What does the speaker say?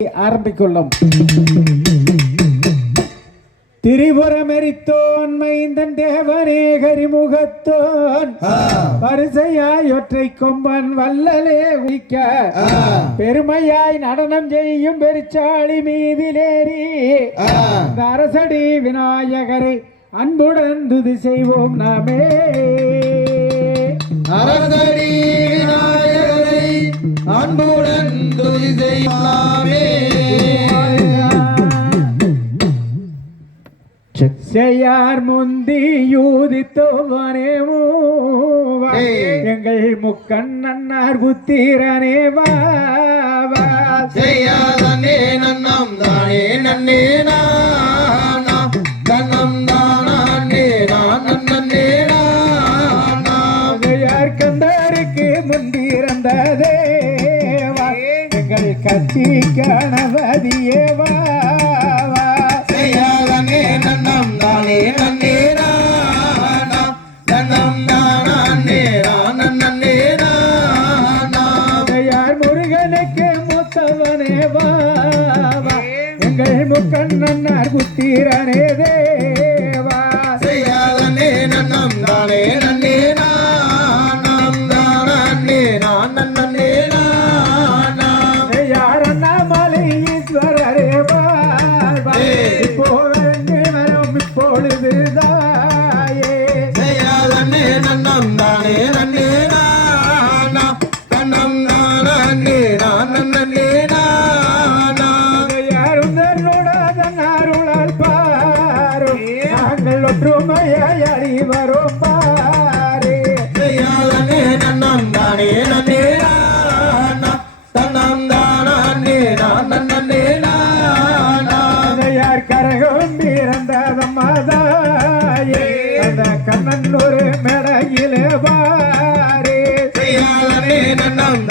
ஆரம்பிக்கொள்ளும். திரிபுரமெரித்தோன் மைந்தன் தேவனே கரிமுகத்தோன் வரிசையாய் ஒற்றை கொம்பன் வல்லலே உயிக்க பெருமையாய் நடனம் செய்யும் பெருச்சாளி மீதிலேறி அரசடி விநாயகரை அன்புடன் துதி செய்வோம் நாமே. அரசடி விநாயகரை அன்புடன் துதி செய்வோம் நாமே. செய்யார் முந்தி யூதித்தோவனே எங்கள் முக்கண்ணன்னார் புத்திரனே வா செய்யாதே நன்னம் தானே நன்னே நானா தன்னம் தானே நான் நன்னே நானா யார் கந்தருக்கு முந்திறந்ததே எங்கள் கட்சி கணபதியே வா நன்னம் தானே நன்னே நானா தன்னம் தானே நான் நன்னே நானா யார் முருகனுக்கு மூத்தவனே வா எங்கள் முக்கண்ணன்னார் புத்திரனே தேவா செய்யாதே நன்னம் தானே நன்னே நானம் தானே நான் நன்னே நானா யார் அண்ணாமலை ஈஸ்வரரே வா இப்பொழுதுதாயே செய்யாதே நன்னம் தானே நன்னே நானா தன்னம் தானே நான் நன்னே நானா அருளால் பாரு நாங்கள் ஒற்றுமையாய் அறிவரும் பாரு செய்யாதே நன்னம் தானே நன்னே நானா தன்னம் தானே நான் நன்னே நானா யார் கரகம் பிறந்ததம்மாதாயே அந்த கண்ணன் ஒரு மேடையிலே பாரு செய்யாதே நன்னம்